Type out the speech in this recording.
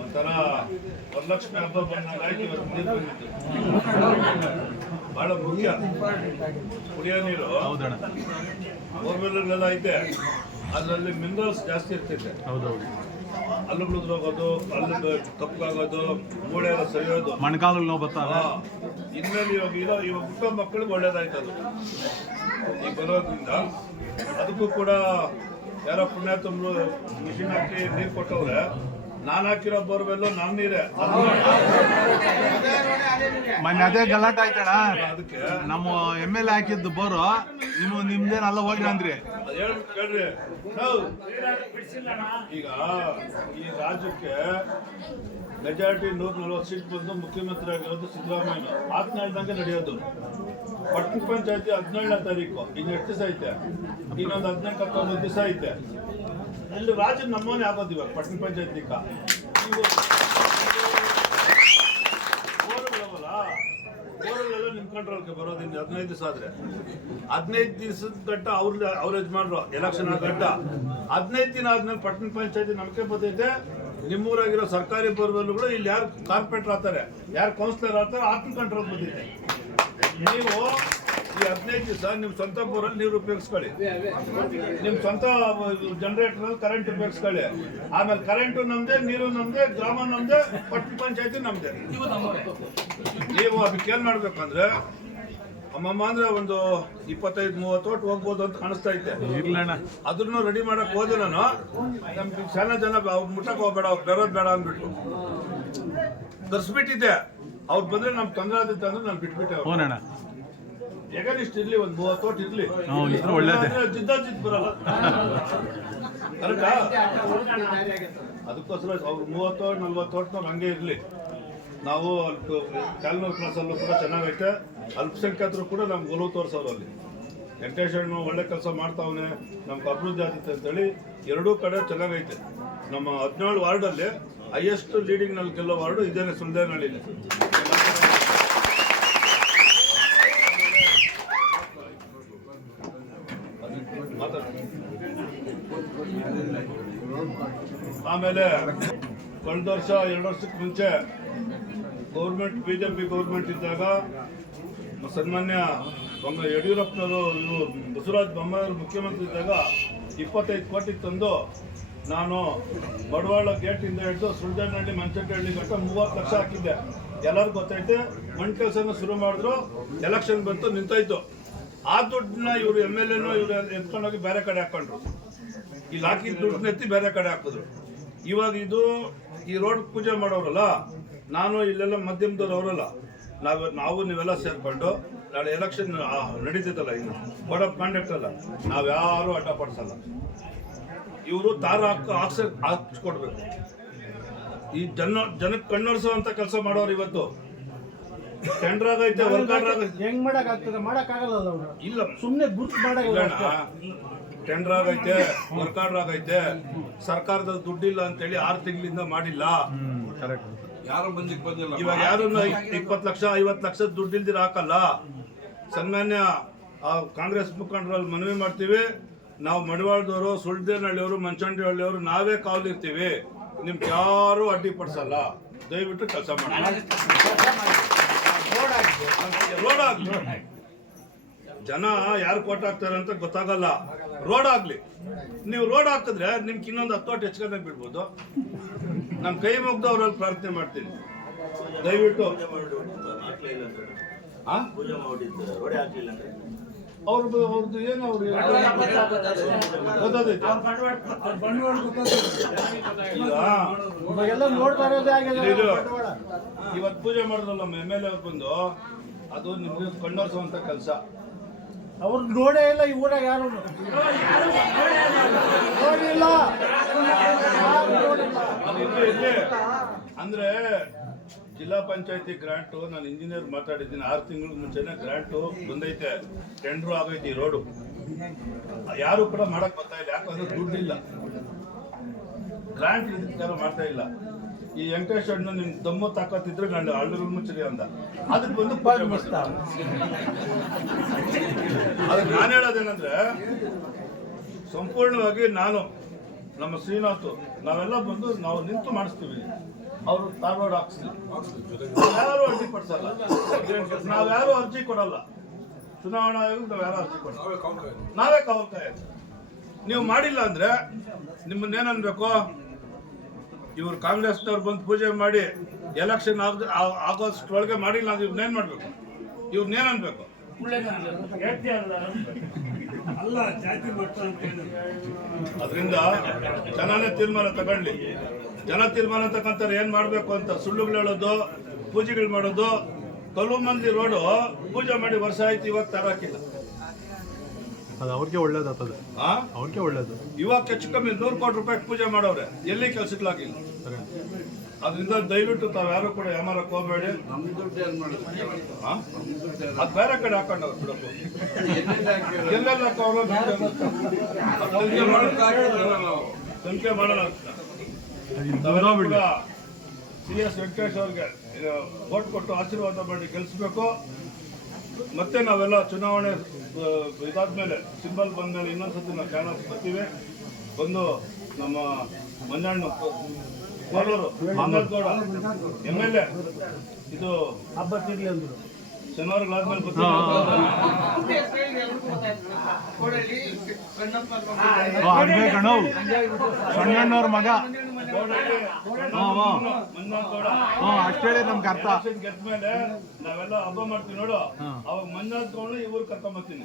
ಒಂಥರ ವರಲಕ್ಷ್ಮಿ ಹಬ್ಬ ಬಂದಾಗ ಆಯ್ತು ಇವತ್ತು ನೀರು ಬಂದಿದ್ದು ಬಹಳ ಮುಖ್ಯ. ಕುಡಿಯೋ ನೀರು ಹೌದಣ್ಣ. ಬೋರ್ವೆಲ್ಲೆಲ್ಲ ಐತೆ. ಅದರಲ್ಲಿ ಮಿನರಲ್ಸ್ ಜಾಸ್ತಿ ಇರ್ತೈತೆ. ಅಲ್ಲಿ ಹೋಗೋದು ಅಲ್ಲಿ ಕಪ್ಪಾಗೋದು ಮೂಳೆ ಎಲ್ಲ ಸರಿಯೋದು. ಮಣ್ಕಾಲು ನೋವು ಬರ್ತಾವೆ. ಇನ್ಮೇಲೆ ಇವಾಗ ಇರೋ ಇವಾಗ ಹುಟ್ಟೋ ಮಕ್ಕಳಿಗೆ ಒಳ್ಳೇದಾಯ್ತದು. ಈಗ ಬರೋದ್ರಿಂದ ಅದಕ್ಕೂ ಕೂಡ ಯಾರೋ ಪುಣ್ಯಾತ್ಮರು ಮಿಷಿನ್ ಹಾಕಿ ನೀರು ಕೊಟ್ಟವ್ರೆ ನಾನು ಹಾಕಿರೋ ಬೋರ್ವೆಲ್ಲು ನನ್ನ ನೀರೇ. ಮೊನ್ನೆ ಅದೇ ಗಲಾಟೆ ಆಯ್ತಣ್ಣ. ಅದಕ್ಕೆ. ನಮ್ಮ ಎಂ ಎಲ್ ಎ ಹಾಕಿದ್ದು ಬೋರು. ನಿಮ್ಮ ನಿಮ್ದೇನ ಅಲ್ಲ ಹೋಗಿ ಅಂದ್ರಿ. ಅದ್ ಹೇಳ್ ಕೇಳ್ರಿ. ಹೌದ್. ಈಗ ಈ ರಾಜ್ಯಕ್ಕೆ ಮೆಜಾರಿಟಿ ನೂರ ನಲ್ವತ್ತು ಸೀಟ್ ಬಂದು ಮುಖ್ಯಮಂತ್ರಿ ಆಗಿರೋದು ಸಿದ್ದರಾಮಯ್ಯ. ಆತ್ನ ನಡೆಯೋದು. ಪಟ್ಟಣ ಪಂಚಾಯತಿ ಹದಿನೇಳನೇ ತಾರೀಕು. ಇನ್ನು ಎಷ್ಟು ದಿವಸ ಐತೆ? ಇನ್ನೊಂದು ಹದಿನೆಂಟು ಹತ್ತೊಂಬತ್ತು ದಿವಸ ಐತೆ. ಇಲ್ಲಿ ರಾಜ್ಯ ನಮ್ಮನೆ ಆಗೋದು ಇವಾಗ, ಪಟ್ಟಣ ಪಂಚಾಯತ್ ಬೋರ್ಗಳವಲ್ಲ ಬೋರ್ಗಳೆಲ್ಲ ನಿಮ್ಮ ಕಂಟ್ರೋಲ್ಗೆ ಬರೋದು ಹದಿನೈದು ದಿವಸ ಆದ್ರೆ. ಹದಿನೈದು ದಿವಸದ ಗಟ್ಟ ಅವ್ರ ಅವ್ರ ಎಲೆಕ್ಷನ್ ಗಂಟ. ಹದಿನೈದು ದಿನ ಆದ್ಮೇಲೆ ಪಟ್ಟಣ ಪಂಚಾಯತಿ ನಂಬಿಕೆ ಬರ್ತೈತೆ. ನಿಮ್ಮೂರಾಗಿರೋ ಸರ್ಕಾರಿ ಬೋರ್ವೆಲ್ಗಳು ಇಲ್ಲಿ ಯಾರು ಕಾರ್ಪೊರೇಟರ್ ಆತಾರೆ ಯಾರು ಕೌನ್ಸಿಲರ್ ಆತಾರೆ ಆತ್ಮ ಕಂಟ್ರೋಲ್ ಬಂದಿದೆ ನೀವು ಈ ಹದಿನೈದು ದಿವಸ ನಿಮ್ಮ ಸ್ವಂತ ಬೋರಲ್ಲಿ ನೀರು ಉಪಯೋಗಿಸ್ಕೊಳ್ಳಿ. ನಿಮ್ಮ ಸ್ವಂತ ಜನರೇಟರ್ ಕರೆಂಟ್ ಉಪಯೋಗಿಸ್ಕೊಳ್ಳಿ. ಆಮೇಲೆ ಕರೆಂಟು ನಮ್ದೇ ನೀರು ನಮ್ದೇ ಗ್ರಾಮ ನಮ್ದೇ ಪಟ್ಟಣ ಪಂಚಾಯತಿ ನಮ್ದೇ. ನೀವು ಅದಕ್ಕೆ ಏನ್ ಮಾಡ್ಬೇಕಂದ್ರೆ ಅಮ್ಮಮ್ಮ ಅಂದ್ರೆ ಒಂದು ಇಪ್ಪತ್ತೈದು ಮೂವತ್ತು ತೋಟ ಹೋಗ್ಬೋದು ಅಂತ ಕಾಣಿಸ್ತಾ ಐತೆ. ಇರ್ಲಣ್ಣ ಅದನ್ನು ರೆಡಿ ಮಾಡಕ್ ಹೋದೆ ನಾನು. ನಮ್ಗೆ ಜನ ಜನ ಅವ್ರು ಮುಟ್ಟಕ್ ಹೋಗ್ಬೇಡ ಅವ್ರು ಬರೋದ್ ಬೇಡ ಅಂದ್ಬಿಟ್ಟು ಕರ್ಸ್ಬಿಟ್ಟಿದ್ದೆ. ಅವ್ರು ಬಂದ್ರೆ ನಮ್ಗೆ ತೊಂದರೆ ಆದಿತ್ತು ಅಂದ್ರೆ ನಾನು ಬಿಟ್ಬಿಟ್ಟೆ ಎಗನಿಷ್ಟ್ ಇರ್ಲಿ ಒಂದ್ ಮೂವತ್ತು ಓಟ್ ಇರ್ಲಿ. ಒಳ್ಳೇದೇ. ಜಿದ್ದ ಜಿದ್ ಬರಲ್ಲ. ಕರೆಕ್ಟಾ? ಅದಕ್ಕೋಸ್ಕರ ಅವ್ರು ಮೂವತ್ತು ನಲ್ವತ್ತು ಓಟ್ನವ್ರು ಹಂಗೆ ಇರ್ಲಿ. ನಾವು ಕ್ಯಾಲ್ನೂರ್ ಕ್ಲಾಸಲ್ಲೂ ಕೂಡ ಚೆನ್ನಾಗೈತೆ. ಅಲ್ಪಸಂಖ್ಯಾತರು ಕೂಡ ನಮ್ಗೆ ಒಲವು ತೋರಿಸೋರು ಅಲ್ಲಿ. ವೆಂಕಟೇಶ್ವರನು ಒಳ್ಳೆ ಕೆಲಸ ಮಾಡ್ತಾವನೆ ನಮ್ಗೆ ಅಭಿವೃದ್ಧಿ ಆಗುತ್ತೆ ಅಂತೇಳಿ ಎರಡೂ ಕಡೆ ಚೆನ್ನಾಗೈತೆ. ನಮ್ಮ ಹದಿನೇಳು ವಾರ್ಡಲ್ಲಿ ಹೈಯೆಸ್ಟ್ ಲೀಡಿಂಗ್ನಲ್ಲಿ ಗೆಲ್ಲೋ ವಾರ್ಡು ಇದೇನೆ ಸುಳ್ದೇನಹಳ್ಳಿಲಿ ಆಮೇಲೆ ಕಳೆದ ವರ್ಷ ಎರಡು ವರ್ಷಕ್ಕೆ ಮುಂಚೆ ಗೌರ್ಮೆಂಟ್ ಬಿಜೆಪಿ ಗೌರ್ಮೆಂಟ್ ಇದ್ದಾಗ ಸನ್ಮಾನ್ಯ ಯಡಿಯೂರಪ್ಪನವರು, ಇವರು ಬಸವರಾಜ ಬೊಮ್ಮಾಯಿಯವರು ಮುಖ್ಯಮಂತ್ರಿ ಇದ್ದಾಗ ಇಪ್ಪತ್ತೈದು ಕೋಟಿ ತಂದು ನಾನು ಬಡವಾಳ ಗೇಟಿಂದ ಹಿಡಿದು ಸುಳ್ಜನಹಳ್ಳಿ ಮಂಚನಹಳ್ಳಿ ಗಂಟ ಮೂವತ್ತು ಲಕ್ಷ ಹಾಕಿದ್ದೆ. ಎಲ್ಲರಿಗೂ ಗೊತ್ತೈತೆ ಮಣ್ಣು ಕೆಲಸನ ಶುರು ಮಾಡಿದ್ರು ಎಲೆಕ್ಷನ್ ಬಂತು, ನಿಂತಾಯ್ತು. ಆ ದುಡ್ಡನ್ನ ಇವರು ಎಂ ಎಲ್ ಎನೋ ಇವರು ಎತ್ಕೊಂಡೋಗಿ ಬೇರೆ ಕಡೆ ಹಾಕೊಂಡ್ರು. ಇಲ್ಲಿ ಹಾಕಿದ ದುಡ್ಡನ್ನ ಎತ್ತಿ ಬೇರೆ ಕಡೆ ಹಾಕಿದ್ರು. ಇವಾಗ ಇದು ಈ ರೋಡ್ ಪೂಜೆ ಮಾಡೋರಲ್ಲ, ನಾನು ಇಲ್ಲೆಲ್ಲ ಮಧ್ಯಮದವ್ರು ಅವರಲ್ಲ, ನಾವು ನಾವು ನೀವೆಲ್ಲ ಸೇರ್ಕೊಂಡು ನಾಳೆ ಎಲೆಕ್ಷನ್ ನಡೀತೈತಲ್ಲ ಇನ್ನು. ಕೋಡ್ ಆಫ್ ಕಾಂಡಕ್ಟ್ ಅಲ್ಲ. ನಾವ್ಯಾರು ಅಡ್ಡಪಡಿಸಲ್ಲ ಇವರು ತಾರ ಹಾಕ್ ಹಾಕ್ಸ ಹಾಕ್ಸ್ಕೊಡ್ಬೇಕು. ಈ ಜನ ಜನಕ್ಕೆ ಅಂತ ಕೆಲಸ ಮಾಡೋರು ಇವತ್ತು. ಟೆಂಡರ್ ಆಗೈತೆ ವರ್ಕ್ ಆರ್ಡರ್ ಆಗೈತೆ ಹೆಂಗ್ ಮಾಡಕ್ ಆಗ್ತದೆ ಮಾಡಕ್ ಆಗಲ್ಲ ಇಲ್ಲ. ಸುಮ್ಮನೆ ಗುರ್ತು ಮಾಡಕ್ ಟೆಂಡರ್ ಆಗೈತೆ ವರ್ಕ್ ಆರ್ಡರ್ ಆಗೈತೆ ಸರ್ಕಾರದ ದುಡ್ಡಿಲ್ಲ ಅಂತೇಳಿ ಆರು ತಿಂಗಳಿಂದ ಮಾಡಿಲ್ಲ. ಬಂದಿಲ್ಲ? ಇವಾಗ ಯಾರು ಇಪ್ಪತ್ತು ಲಕ್ಷ ಐವತ್ತು ಲಕ್ಷ ದುಡ್ಡು ಇಲ್ದಿರ ಹಾಕಲ್ಲ. ಸನ್ಮಾನ್ಯ ಆ ಕಾಂಗ್ರೆಸ್ ಮುಖಂಡರಲ್ಲಿ ಮನವಿ ಮಾಡ್ತೀವಿ. ನಾವು ಮಡಿವಾಳದವರು ಸುಳ್ದೇನಹಳ್ಳಿಯವರು ಮಂಚಂಡಿಹಳ್ಳಿಯವರು ನಾವೇ ಕಾವಲಿರ್ತೀವಿ. ನಿಮ್ಗೆ ಯಾರು ಅಡ್ಡಿಪಡಿಸಲ್ಲ ದಯವಿಟ್ಟು ಕೆಲಸ ಮಾಡಿ. ರೋಡ್ ಆಗ್ಲಿ. ಜನ ಯಾರು ಕೋಟ್ ಹಾಕ್ತಾರೆ ಅಂತ ಗೊತ್ತಾಗಲ್ಲ. ರೋಡ್ ಆಗ್ಲಿ. ನೀವು ರೋಡ್ ಹಾಕಿದ್ರೆ ನಿಮ್ಗೆ ಇನ್ನೊಂದು ಹತ್ತು ಕೋಟಿ ಹೆಚ್ಚಿಗೆ ಬಿಡ್ಬೋದು. ನಮ್ಮ ಕೈ ಮುಗ್ದು ಅವ್ರಲ್ಲಿ ಪ್ರಾರ್ಥನೆ ಮಾಡ್ತೀನಿ. ದಯವಿಟ್ಟು. ಆ? ಅವ್ರದ್ದು ಅವ್ರದ್ದು ಏನು ಅವ್ರು ಗೊತ್ತಾದೈತೆ ಇವಾಗೆಲ್ಲ ನೋಡ್ತಾ ಇರೋದೇ ಆಗಿದೆ ಇದು ಇವತ್ತು ಪೂಜೆ ಮಾಡಿದ್ರಲ್ಲ ನಮ್ಮ ಎಂ ಎಲ್ ಎ ಬಂದು ಅದು ನಿಮ್ಗೆ ಕಣ್ಣರ್ಸುವಂತ ಕೆಲಸ. ಅವ್ರು ನೋಡೇ ಇಲ್ಲ ಈ ಊರಾಗ ಯಾರು ನೋಡಿಲ್ಲ. ಅಂದ್ರೆ ಜಿಲ್ಲಾ ಪಂಚಾಯತಿ ಗ್ರಾಂಟ್ ನಾನು ಇಂಜಿನಿಯರ್ ಮಾತಾಡಿದ್ದೀನಿ. ಆರು ತಿಂಗಳ ಮುಂಚೆನೆ ಗ್ರಾಂಟ್ ಬಂದೈತೆ. ಟೆಂಡ್ರು ಆಗೈತಿ ರೋಡು ಯಾರು ಕೂಡ ಮಾಡಕ್ ಬರ್ತಾ ಇಲ್ಲ. ಯಾಕಂದ್ರೆ ದುಡ್ಡಿಲ್ಲ. ಗ್ರಾಂಟ್ ಇದಕ್ಕಾರ ಮಾಡ್ತಾ ಇಲ್ಲ. ಈ ವೆಂಕಟೇಶ್ ಅಣ್ಣ ನಿಮ್ ದಮ್ಮು ತಾಕತ್ತಿದ್ರೆ ನಾನು ಹಳ್ಳಿ ಮುಚ್ಚರಿ ಅಂದ. ಅದಕ್ಕೆ ಬಂದು ಅದಕ್ಕೆ ನಾನು ಹೇಳೋದೇನಂದ್ರೆ ಸಂಪೂರ್ಣವಾಗಿ ನಾನು ನಮ್ಮ ಶ್ರೀನಾಥ್ ನಾವೆಲ್ಲ ಬಂದು ನಾವು ನಿಂತು ಮಾಡಿಸ್ತೀವಿ. ಅವರು ಧಾರವಾಡ ಹಾಕ್ಸಿಲ್ಲ. ಯಾರು ಅರ್ಜಿ ನಾವು ನಾವ್ಯಾರು ಅರ್ಜಿ ಕೊಡಲ್ಲ. ಚುನಾವಣಾ ಆಯೋಗ ನಾವು ಯಾರು ಅರ್ಜಿ ಕೊಡಲ್ಲ. ನಾವೇ ಇದ್ದೀವಿ ನೀವು ಮಾಡಿಲ್ಲ ಅಂದ್ರೆ ನಿಮ್ಮನ್ನೇನನ್ಬೇಕು ಇವ್ರು ಕಾಂಗ್ರೆಸ್ನವ್ರು ಬಂದು ಪೂಜೆ ಮಾಡಿ ಎಲೆಕ್ಷನ್ ಆಗ ಒಳಗೆ ಮಾಡಿಲ್ಲ ಅಂದ್ರೆ ಇವ್ರನ್ನೇನ್ ಮಾಡ್ಬೇಕು? ಇವ್ರನ್ನೇನ್ ಹೇಳಿದ್ರು ಅದರಿಂದ ಜನನೇ ತೀರ್ಮಾನ ತಗೊಳ್ಳಿ. ಜನ ತೀರ್ಮಾನ ತಗೊಂತಾರೆ ಏನ್ ಮಾಡ್ಬೇಕು ಅಂತ ಸುಳ್ಳುಗಳು ಹೇಳೋದು ಪೂಜೆಗಳು ಮಾಡೋದು ಕಲ್ಲು ಮಂದಿ ರೋಡು ಪೂಜೆ ಮಾಡಿ ವರ್ಷ ಆಯ್ತು ಇವಾಗ ತರಾಕಿಲ್ಲ ಅದು ಅವ್ರಿಗೆ ಒಳ್ಳೇದಾಗ್ತದೆ ಆ? ಅವ್ರಿಗೆ ಒಳ್ಳೇದು. ಇವಾಗ ಹೆಚ್ಚು ಕಮ್ಮಿ ನೂರು ಕೋಟಿ ರೂಪಾಯಿ ಪೂಜೆ ಮಾಡೋರೆ ಎಲ್ಲಿ ಕೆಲ್ಸಕ್ಲಾಗಿಲ್ಲ ಅದರಿಂದ ದಯವಿಟ್ಟು ತಾವ್ ಯಾರು ಕೂಡ ದುಡ್ಡು ಹೋಗ್ಬೇಡಿ ಆ? ಅದ್ ಬೇರೆ ಕಡೆ ಹಾಕೊಂಡವ್ರು ಬಿಡಪ್ಪ ಎಲ್ಲೆಲ್ಲ ನಾವು ತನಿಖೆ ಮಾಡೋಣ. ತಾವೆಲ್ಲ ಸಿ ಎಸ್ ವೆಂಕಟೇಶ್ ಅವ್ರಿಗೆ ಓಟ್ ಕೊಟ್ಟು ಆಶೀರ್ವಾದ ಮಾಡಿ ಗೆಲ್ಲಿಸ್ಬೇಕು ಮತ್ತೆ ನಾವೆಲ್ಲ ಚುನಾವಣೆ ಇದಾದ್ಮೇಲೆ ಸಿಂಬಲ್ ಬಂದ್ಮೇಲೆ ಇನ್ನೊಂದ್ಸತಿ ನಾವು ಚಾನಲ್ಸ್ ಬರ್ತೀವಿ. ಬಂದು ನಮ್ಮ Manjanna Kolur Mangalgowda M L A. ಇದು ಅಂದ್ರು ಸಣ್ಣಣ್ಣವ್ರ ಮಗ. ಅಷ್ಟೇ ನಮ್ಗೆ ಅರ್ಥ. ಗೆದ್ಮೇಲೆ ನಾವೆಲ್ಲ ಹಬ್ಬ ಮಾಡ್ತೀವಿ ನೋಡು. ಅವಾಗ ಮಂಜಾತ್ ತಗೊಂಡು ಇವ್ರು ಕರ್ಕೊಂಬರ್ತೀನಿ